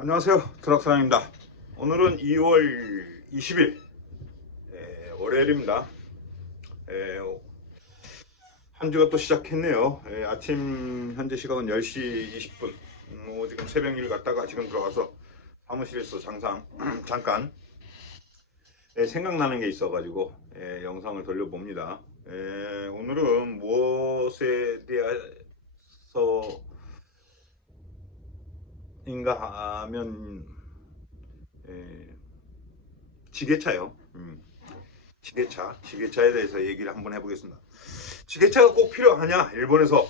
안녕하세요, 트럭사장입니다. 오늘은 2월 20일 월요일입니다. 한 주가 또 시작했네요. 아침 현재 시각은 10시 20분. 지금 새벽 일 갔다가 지금 들어가서 사무실에서 잠깐 생각나는 게 있어가지고 영상을 돌려봅니다. 오늘은 무엇에 대해서 인가 하면 지게차요. 지게차에 대해서 얘기를 한번 해보겠습니다. 지게차가 꼭 필요하냐? 일본에서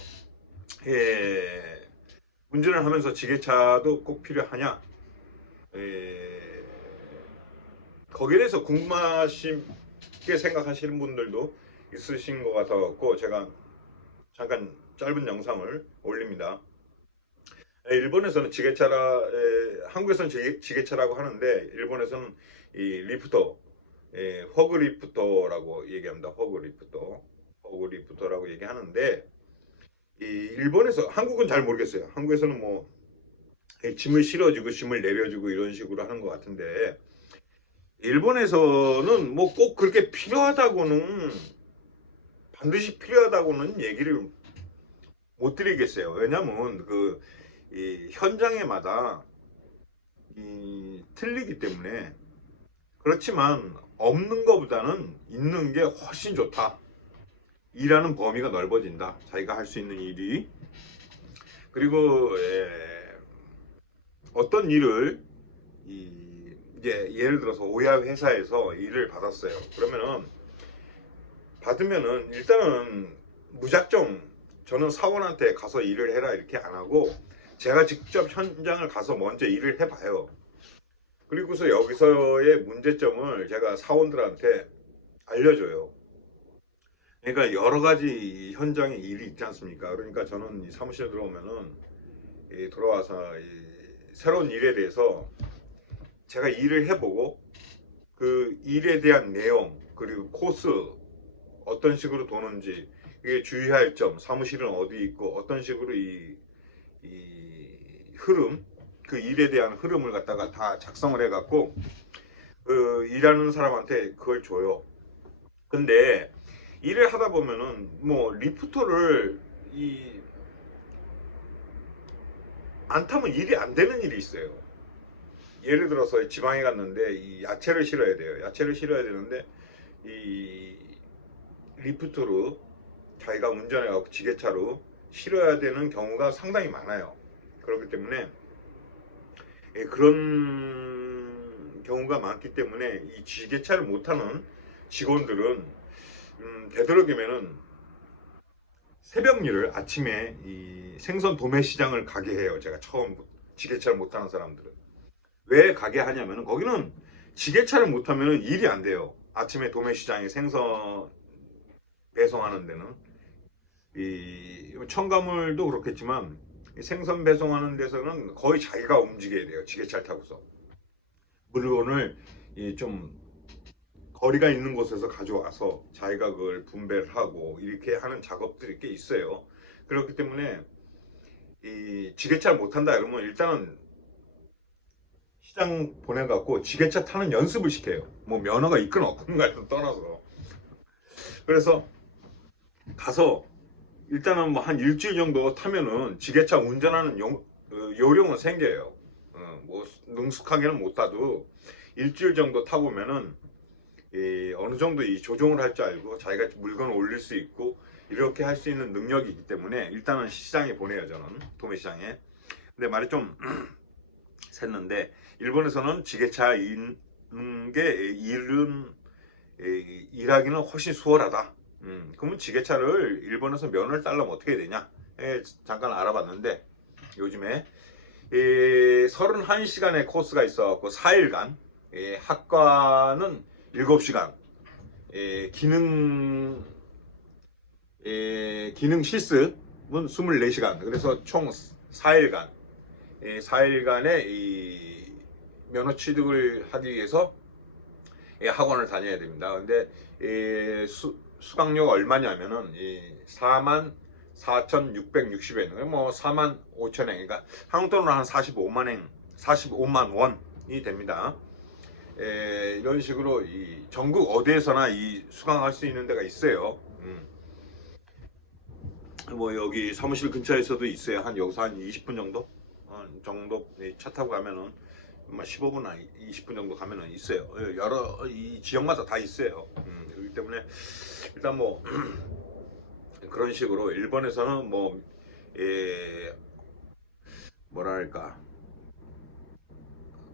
운전을 하면서 지게차도 꼭 필요하냐? 거기에 대해서 궁금하시게 생각하시는 분들도 있으신 것 같아서 제가 잠깐 짧은 영상을 올립니다. 일본에서는 한국에서는 지게차라고 하는데 일본에서는 이 리프터, 허그 리프터라고 얘기합니다. 허그 리프터라고 얘기하는데 이 일본에서, 한국은 잘 모르겠어요. 한국에서는 뭐 짐을 실어주고 짐을 내려주고 이런 식으로 하는 것 같은데 일본에서는 뭐 꼭 그렇게 반드시 필요하다고는 얘기를 못 드리겠어요. 왜냐면 이 현장에마다 틀리기 때문에. 그렇지만 없는 것보다는 있는 게 훨씬 좋다. 일하는 범위가 넓어진다. 자기가 할 수 있는 일이. 그리고 어떤 일을 이제 예를 들어서 오야 회사에서 일을 받았어요. 받으면은 일단은 무작정 저는 사원한테 가서 일을 해라 이렇게 안 하고 제가 직접 현장을 가서 먼저 일을 해봐요. 그리고서 여기서의 문제점을 제가 사원들한테 알려줘요. 그러니까 여러 가지 현장의 일이 있지 않습니까? 그러니까 저는 이 사무실에 들어오면은 돌아와서 새로운 일에 대해서 제가 일을 해보고 그 일에 대한 내용 그리고 코스 어떤 식으로 도는지, 이게 주의할 점, 사무실은 어디 있고 어떤 식으로 이 흐름, 그 일에 대한 흐름을 갖다가 다 작성을 해갖고 일하는 사람한테 그걸 줘요. 근데 일을 하다 보면은 뭐 리프터를 안 타면 일이 안 되는 일이 있어요. 예를 들어서 지방에 갔는데 이 야채를 실어야 돼요. 야채를 실어야 되는데 이 리프트로 자기가 운전해갖고 지게차로 실어야 되는 경우가 상당히 많아요. 그렇기 때문에 그런 경우가 많기 때문에 이 지게차를 못하는 직원들은 되도록이면은 새벽 일을 아침에 이 생선 도매 시장을 가게 해요. 제가 처음 지게차를 못하는 사람들은 왜 가게 하냐면은 거기는 지게차를 못하면 일이 안 돼요. 아침에 도매 시장에 생선 배송하는 데는 이 첨가물도 그렇겠지만 생선 배송하는 데서는 거의 자기가 움직여야 돼요. 지게차를 타고서 물건을 좀 거리가 있는 곳에서 가져와서 자기가 그걸 분배를 하고 이렇게 하는 작업들이 꽤 있어요. 그렇기 때문에 이 지게차를 못한다 그러면 일단은 시장 보내갖고 지게차 타는 연습을 시켜요. 뭐 면허가 있건 없건가를 떠나서. 그래서 가서 일단은 뭐 한 일주일 정도 타면은 지게차 운전하는 요령은 생겨요. 뭐 능숙하게는 못 타도 일주일 정도 타보면은 어느 정도 이 조종을 할 줄 알고 자기가 물건을 올릴 수 있고 이렇게 할 수 있는 능력이 있기 때문에 일단은 시장에 보내요. 저는 도매시장에. 근데 말이 좀 샜는데 일본에서는 지게차 있는 게 일하기는 훨씬 수월하다. 그러면 지게차를 일본에서 면허를 따려면 어떻게 되냐? 잠깐 알아봤는데 요즘에 31시간의 코스가 있어갖고 4일간 학과는 7시간, 기능 실습은 24시간. 그래서 총 4일간, 4일간의 이 면허 취득을 하기 위해서 학원을 다녀야 됩니다. 근데 수강료가 얼마냐면은 44,660엔, 뭐 45,000엔, 그러니까 한국 돈으로 한 45만 엔 45만 원이 됩니다. 이런 식으로 이 전국 어디에서나 이 수강할 수 있는 데가 있어요. 뭐 여기 사무실 근처에서도 있어요. 한 여기서 한 20분 정도 차 타고 가면은 15분, 20분 정도 가면은 있어요. 여러 이 지역마다 다 있어요. 그렇기 때문에 일단 뭐 그런 식으로 일본에서는 뭐 뭐랄까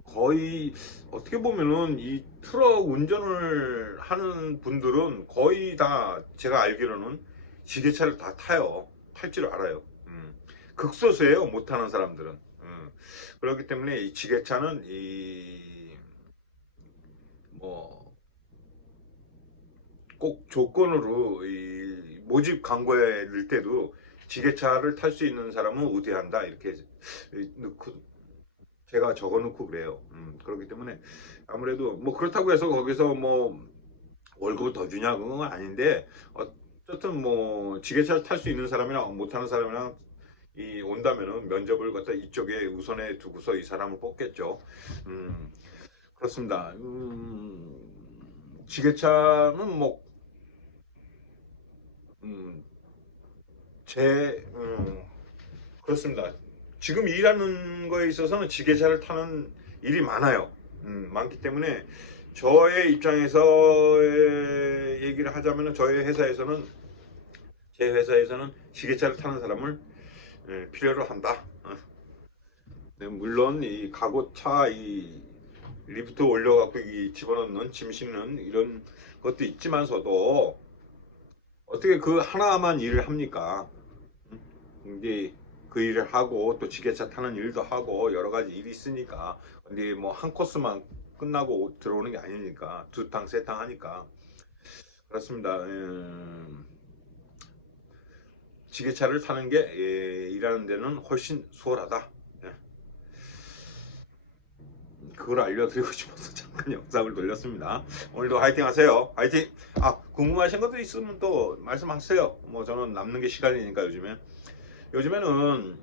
거의 어떻게 보면은 이 트럭 운전을 하는 분들은 거의 다 제가 알기로는 지게차를 다 타요. 탈 줄 알아요. 극소수예요. 못하는 사람들은. 그렇기 때문에 이 지게차는 이 뭐 꼭 조건으로 이 모집 광고에 넣을 때도 지게차를 탈 수 있는 사람은 우대한다 이렇게 넣고 제가 적어놓고 그래요. 그렇기 때문에 아무래도 뭐 그렇다고 해서 거기서 뭐 월급을 더 주냐 그건 아닌데 어쨌든 뭐 지게차를 탈 수 있는 사람이랑 못하는 사람이랑 이 온다면은 면접을 갖다 이쪽에 우선에 두고서 이 사람을 뽑겠죠. 그렇습니다. 지게차는 뭐 제 그렇습니다. 지금 일하는 거에 있어서는 지게차를 타는 일이 많아요. 많기 때문에 저의 입장에서 얘기를 하자면 저희 회사에서는 제 회사에서는 지게차를 타는 사람을 필요로 한다. 네, 물론 이 가고차 이 리프트 올려갖고 이 집어넣는 짐 싣는 이런 것도 있지만서도 어떻게 그 하나만 일을 합니까? 이제 그 일을 하고 또 지게차 타는 일도 하고 여러 가지 일이 있으니까 근데 뭐 한 코스만 끝나고 들어오는 게 아니니까 두 탕 세 탕 하니까 그렇습니다. 지게차를 타는 게 일하는 데는 훨씬 수월하다. 그걸 알려드리고 싶어서 잠깐 영상을 돌렸습니다. 오늘도 화이팅 하세요. 화이팅! 궁금하신 것도 있으면 또 말씀하세요. 뭐 저는 남는 게 시간이니까 요즘에는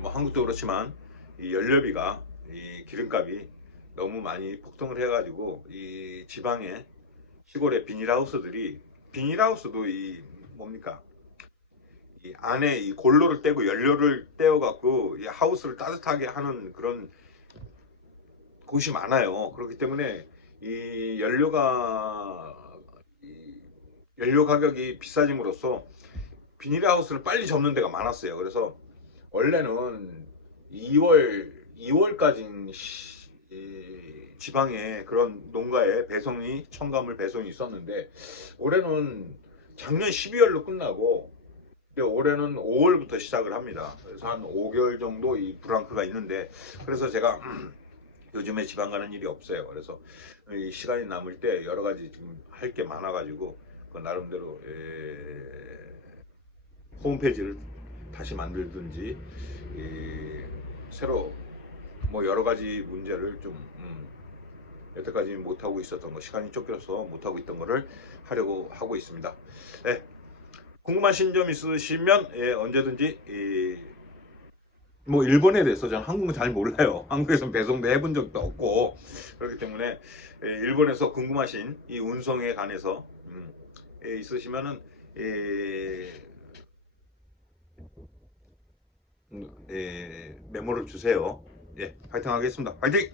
뭐 한국도 그렇지만 이 연료비가 이 기름값이 너무 많이 폭등을 해가지고 이 지방의 시골의 비닐하우스도 이 뭡니까 이 안에 이 골로를 떼고 연료를 떼어 갖고 이 하우스를 따뜻하게 하는 그런 곳이 많아요. 그렇기 때문에 이 연료 가격이 비싸짐으로써 비닐하우스를 빨리 접는 데가 많았어요. 그래서 원래는 2월까지 지방에 그런 농가에 첨가물 배송이 있었는데 올해는 작년 12월로 끝나고 올해는 5월부터 시작을 합니다. 그래서 한 5개월 정도 이 브랑크가 있는데 그래서 제가 요즘에 지방 가는 일이 없어요. 그래서 이 시간이 남을 때 여러 가지 지금 할 게 많아가지고 그 나름대로 홈페이지를 다시 만들든지 새로 뭐 여러 가지 문제를 좀 여태까지 못하고 있었던 거 시간이 쫓겨서 못하고 있던 거를 하려고 하고 있습니다. 네. 궁금하신 점 있으시면 언제든지 뭐 일본에 대해서 저는 한국은 잘 몰라요. 한국에서 배송도 해본 적도 없고 그렇기 때문에 일본에서 궁금하신 이 운송에 관해서 있으시면은 메모를 주세요. 파이팅 하겠습니다. 파이팅!